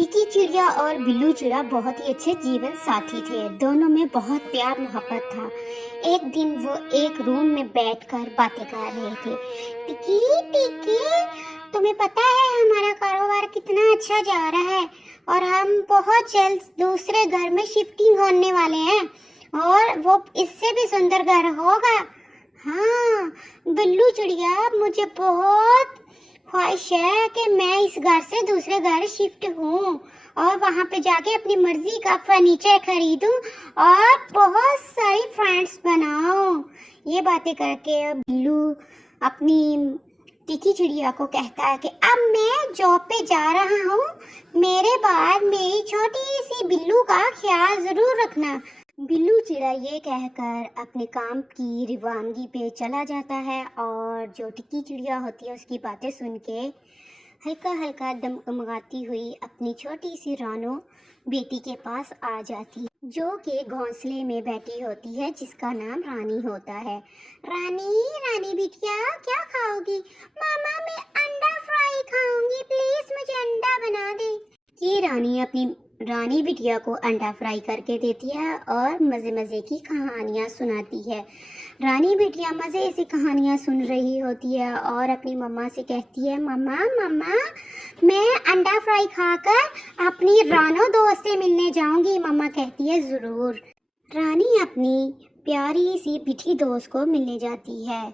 टिकी चिड़िया और बिल्लू चिड़िया बहुत ही अच्छे जीवन साथी थे। दोनों में बहुत प्यार मोहब्बत था। एक दिन वो एक रूम में बैठकर बातें कर रहे थे। टिकी टिकी, तुम्हें पता है हमारा कारोबार कितना अच्छा जा रहा है और हम बहुत जल्द दूसरे घर में शिफ्टिंग होने वाले हैं और वो इससे भी सुंदर घर होगा। हाँ बिल्लू चिड़िया, मुझे बहुत ख्वाहिश है कि मैं इस घर से दूसरे घर शिफ्ट हूँ और वहाँ पे जाके अपनी मर्जी का फर्नीचर खरीदूँ और बहुत सारी फ्रेंड्स बनाऊँ। ये बातें करके बिल्लू अपनी टिकी चिड़िया को कहता है कि अब मैं जॉब पे जा रहा हूँ, मेरे बाद मेरी छोटी सी बिल्लू का ख्याल जरूर रखना। बिल्लू चिड़ा ये कहकर अपने काम की रवानगी पे चला जाता है और जो टिक्की चिड़िया होती है उसकी बातें सुन के हल्का हल्का डगमगाती हुई अपनी छोटी सी रानो बेटी के पास आ जाती है, जो कि घोंसले में बैठी होती है, जिसका नाम रानी होता है। रानी रानी बिटिया, क्या खाओगी? मामा मैं अंडा फ्राई खाऊंगी, प्लीज मुझे अंडा बना दे। ये रानी अपनी रानी बिटिया को अंडा फ्राई करके देती है और मज़े मज़े की कहानियाँ सुनाती है। रानी बिटिया मज़े से कहानियाँ सुन रही होती है और अपनी मम्मा से कहती है, मम्मा मम्मा मैं अंडा फ्राई खाकर अपनी रानो दोस्त से मिलने जाऊंगी। मम्मा कहती है ज़रूर। रानी अपनी प्यारी सी बिठी दोस्त को मिलने जाती है।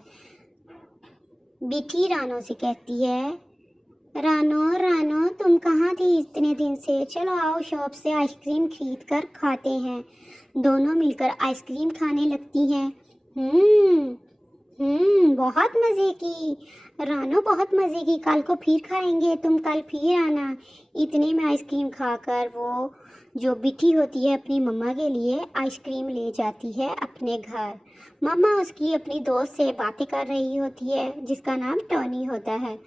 बिठी रानो से कहती है, रानो रानो तुम कहाँ थी इतने दिन से? चलो आओ शॉप से आइसक्रीम खरीद कर खाते हैं। दोनों मिलकर आइसक्रीम खाने लगती हैं। बहुत मज़े की रानो, बहुत मज़े की। कल को फिर खाएंगे, तुम कल फिर आना। इतने में आइसक्रीम खाकर वो जो बिठी होती है अपनी मम्मा के लिए आइसक्रीम ले जाती है अपने घर। मम्मा उसकी अपनी दोस्त से बातें कर रही होती है, जिसका नाम टॉनी होता है,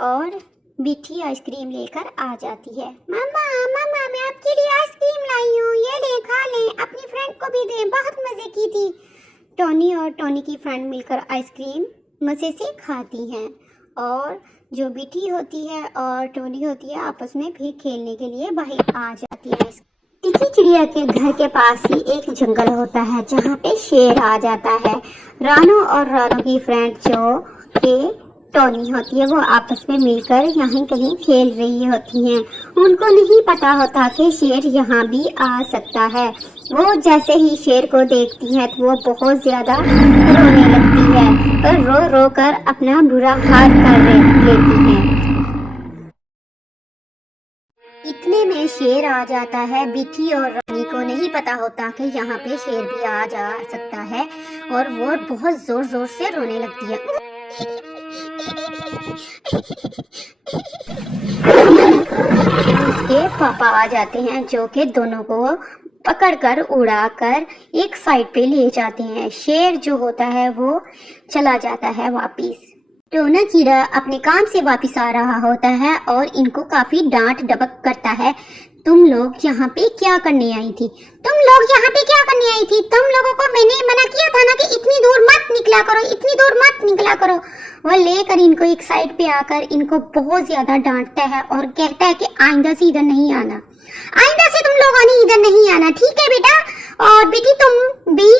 और बिठी आइसक्रीम लेकर आ जाती है। मम्मा मम्मा मैं आपके लिए आइसक्रीम लाई हूँ, ये ले खा लें, अपनी फ्रेंड को भी दें, बहुत मज़े की थी। टॉनी और टॉनी की फ्रेंड मिलकर आइसक्रीम मज़े से खाती हैं और जो बिठी होती है और टॉनी होती है आपस में फिर खेलने के लिए बाहर आ जाती है। टिकी चिड़िया के घर के पास ही एक जंगल होता है जहाँ पे शेर आ जाता है। रानो और रानो की फ्रेंड जो के टॉनी होती है वो आपस में मिलकर यहाँ कहीं खेल रही होती हैं। उनको नहीं पता होता कि शेर यहाँ भी आ सकता है। वो जैसे ही शेर को देखती है तो वो बहुत ज़्यादा रोने लगती है और रो रो कर अपना बुरा हाल कर लेती है। इतने में शेर आ जाता है। बिठी और रानी को नहीं पता होता कि यहाँ पे शेर भी आ जा सकता है और वो बहुत जोर जोर से रोने लगती है। उसके पापा आ जाते हैं जो कि दोनों को पकड़कर उड़ाकर एक साइड पे ले जाते हैं। शेर जो होता है वो चला जाता है वापिस। टोना कीड़ा अपने काम से वापस आ रहा होता है और इनको काफी डांट डपट करता है। तुम लोग यहाँ पे क्या करने आई थी? तुम लोग यहाँ पे क्या करने आई थी? तुम लोगों को मैंने मना किया था ना कि इतनी दूर मत निकला करो, इतनी दूर मत निकला करो। वह लेकर इनको एक साइड पे आकर इनको बहुत ज्यादा डांटता है और कहता है कि आइंदा से इधर नहीं आना, आइंदा से तुम लोगों ने इधर नहीं आना, ठीक है बेटा? और बेटी तुम भी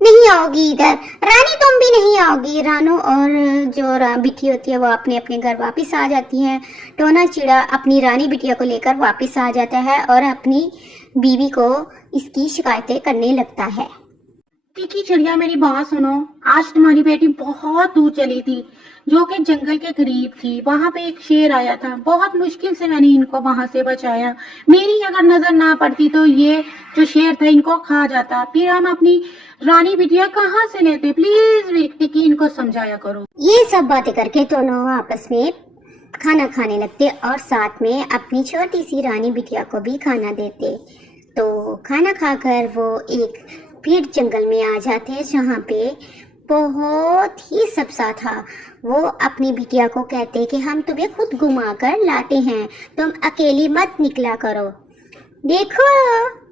नहीं आओगी इधर, रानी तुम भी नहीं आओगी। रानो और जो बिटिया होती है वो अपने अपने घर वापस आ जाती हैं। टोना चिड़ा अपनी रानी बिटिया को लेकर वापस आ जाता है और अपनी बीवी को इसकी शिकायतें करने लगता है। टिकी चिड़िया मेरी बात सुनो, आज तुम्हारी बेटी बहुत दूर चली थी जो कि जंगल के करीब थी। वहां पे एक शेर आया था, बहुत मुश्किल से मैंने इनको वहां से बचाया। मेरी अगर नजर ना पड़ती तो ये जो शेर था इनको खा जाता। फिर हम अपनी रानी बिटिया कहाँ से लेते? प्लीज टिकी इनको समझाया करो। ये सब बातें करके दोनों आपस में खाना खाने लगते और साथ में अपनी छोटी सी रानी बिटिया को भी खाना देते। तो खाना खाकर वो एक फिर जंगल में आ जाते जहाँ पे बहुत ही सबसा था। वो अपनी बिटिया को कहते कि हम तुम्हें खुद घुमा कर लाते हैं, तुम अकेली मत निकला करो। देखो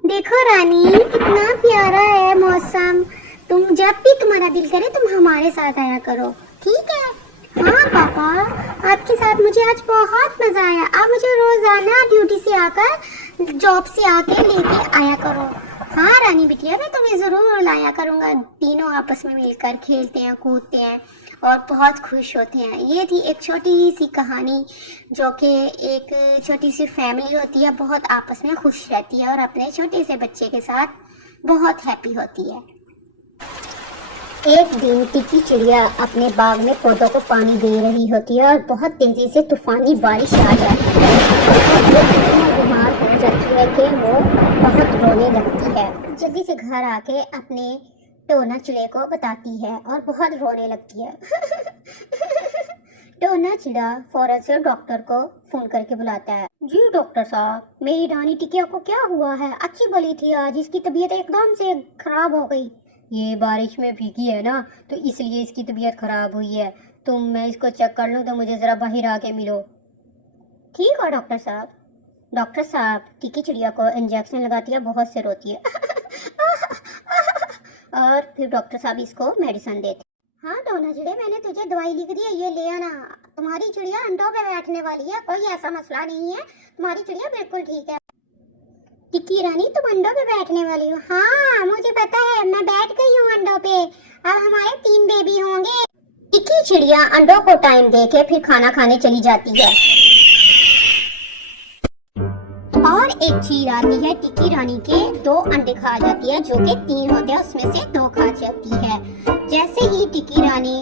देखो रानी, कितना प्यारा है मौसम, तुम जब भी तुम्हारा दिल करे तुम हमारे साथ आया करो, ठीक है? हाँ पापा, आपके साथ मुझे आज बहुत मजा आया। आप मुझे रोजाना ड्यूटी से आकर, जॉब से आके लेके आया करो। हाँ रानी बिटिया, मैं तुम्हें जरूर लाया करूँगा। तीनों आपस में मिलकर खेलते हैं, कूदते हैं और बहुत खुश होते हैं। ये थी एक छोटी सी कहानी, जो कि एक छोटी सी फैमिली होती है, बहुत आपस में खुश रहती है और अपने छोटे से बच्चे के साथ बहुत हैप्पी होती है। एक दिन टिकी चिड़िया अपने बाग में पौधों को पानी दे रही होती है और बहुत तेजी से तूफानी बारिश आ जाती है। वो इतना बीमार हो जाती है कि वो बहुत रोने लगती है। जल्दी से घर आके अपने टोना चिड़े को बताती है और बहुत रोने लगती है। टोना चिड़ा फौरन से डॉक्टर को फोन करके बुलाता है। जी डॉक्टर साहब, मेरी रानी टिकिया को क्या हुआ है? अच्छी भली थी, आज इसकी तबीयत एकदम से खराब हो गई। ये बारिश में भीगी है ना, तो इसलिए इसकी तबीयत खराब हुई है। मैं इसको चेक कर लूँ तो मुझे जरा बाहर आके मिलो। ठीक है डॉक्टर साहब। डॉक्टर साहब टिकी चिड़िया को इंजेक्शन लगाती है, बहुत से रोती है। और फिर डॉक्टर साहब इसको मेडिसिन देते। हाँ टोना चिड़े, मैंने तुझे दवाई लिख दी है, ये ले आना। तुम्हारी चिड़िया अंडों पे बैठने वाली है, कोई ऐसा मसला नहीं है, तुम्हारी चिड़िया बिल्कुल ठीक है। टिक्की रानी, तुम अंडों पे बैठने वाली हो? हाँ मुझे पता है, मैं बैठ गई हूँ अंडों पे। अब हमारे 3 बेबी होंगे। टिक्की चिड़िया अंडों को टाइम देके फिर खाना खाने चली जाती है। और एक चील आती है, टिक्की रानी के 2 अंडे खा जाती है, जो कि 3 होते हैं, उसमें से 2 खा जाती है। जैसे ही टिक्की रानी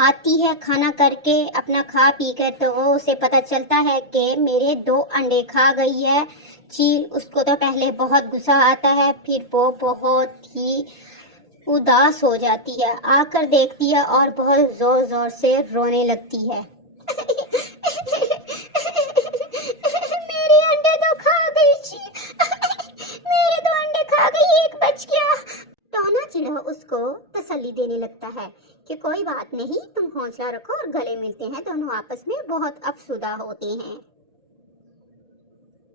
आती है खाना करके अपना खा पी कर, तो वो उसे पता चलता है कि मेरे 2 अंडे खा गई है चील। उसको तो पहले बहुत गुस्सा आता है, फिर वो बहुत ही उदास हो जाती है। आकर देखती है और बहुत जोर जोर से रोने लगती है। मेरे अंडे तो खा गई चील। मेरे 2 अंडे खा गई, एक बच गया। टोना चिड़ा उसको तसल्ली देने लगता है कि कोई बात नहीं, तुम हौसला रखो और गले मिलते हैं। दोनों आपस में बहुत अफसुदा होते हैं।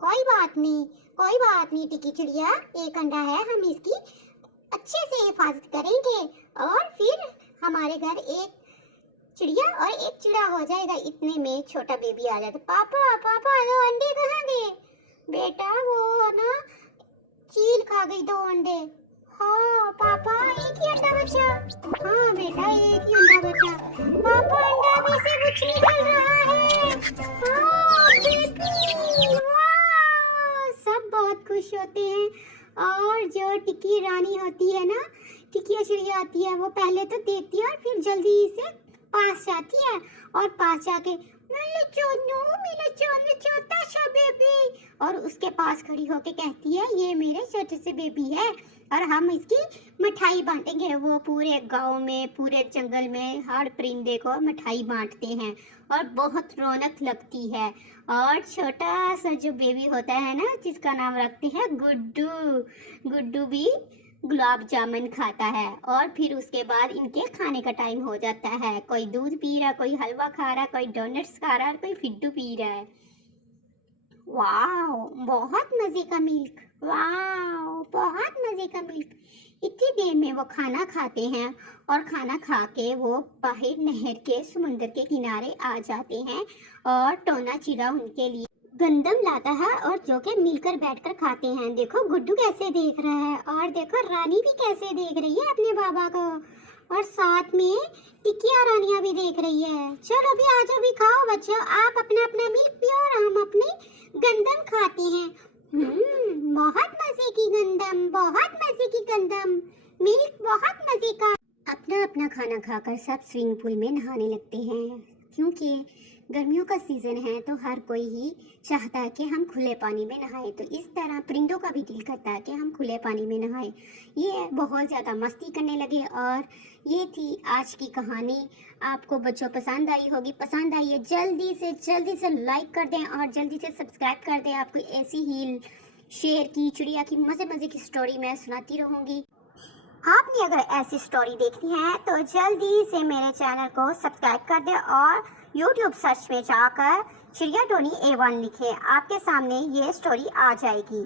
कोई बात नहीं, कोई बात नहीं टिकी चिड़िया, एक अंडा है, हम इसकी अच्छे से हिफाजत करेंगे और फिर हमारे घर एक चिड़िया और एक चिड़ा हो जाएगा। इतने में छोटा बेबी आ जाता। पापा पापा, 2 अंडे कहाँ गए? बेटा वो ना चील खा गई 2 अंडे। हाँ पापा, एक ही अंडा बचा। हाँ बेटा, एक ही अंडा बचा। पापा अंडा में से कुछ निकल रहा है। हाँ बेबी, वाह! सब बहुत खुश होते हैं। और जो टिकी रानी होती है ना, टिकिया चिड़िया आती है, वो पहले तो देखती है और फिर जल्दी से पास जाती है और पास जाके मेरा चोनू छोटा सा बेबी, और उसके पास खड़ी होके कहती है ये मेरे छोटे से बेबी है और हम इसकी मिठाई बांटेंगे। वो पूरे गांव में, पूरे जंगल में हर परिंदे को मिठाई बांटते हैं और बहुत रौनक लगती है। और छोटा सा जो बेबी होता है ना, जिसका नाम रखते हैं गुड्डू, गुड्डू भी गुलाब जामुन खाता है। और फिर उसके बाद इनके खाने का टाइम हो जाता है। कोई दूध पी रहा, कोई हलवा खा रहा, कोई डोनट्स खा रहा और कोई फिड्डू पी रहा है। वाह, बहुत मजे का मिल्क, वाह बहुत मजे का मिल्क। इतनी देर में वो खाना खाते हैं और खाना खा के वो बाहर नहर के, समुंदर के किनारे आ जाते हैं और टोना चिड़ा उनके लिए गंदम लाता है और जो के मिलकर बैठकर खाते हैं। देखो गुड्डू कैसे देख रहा है और देखो रानी भी कैसे देख रही है अपने बाबा को, और साथ में टिकिया रानियां भी देख रही है। चलो भी आ जाओ, भी खाओ बच्चों, आप अपना अपना मिल्क पियो और हम अपने गंदम खाते हैं। बहुत मजे की गंदम, बहुत मजे की गंदम, मिल्क बहुत मजे का। अपना अपना खाना खाकर सब स्विमिंग पूल में नहाने लगते हैं, क्योंकि गर्मियों का सीजन है तो हर कोई ही चाहता है कि हम खुले पानी में नहाएं। तो इस तरह परिंदों का भी दिल करता है कि हम खुले पानी में नहाएं। ये बहुत ज़्यादा मस्ती करने लगे और ये थी आज की कहानी। आपको बच्चों पसंद आई होगी। पसंद आई है जल्दी से लाइक कर दें और जल्दी से सब्सक्राइब कर दें। आपको ऐसी ही शेर की, चिड़िया की, मज़े मज़े की स्टोरी मैं सुनाती रहूँगी। आपने अगर ऐसी स्टोरी देखनी है तो जल्दी से मेरे चैनल को सब्सक्राइब कर दें और YouTube सर्च में जाकर चिड़िया टोनी A1 लिखें, आपके सामने ये स्टोरी आ जाएगी।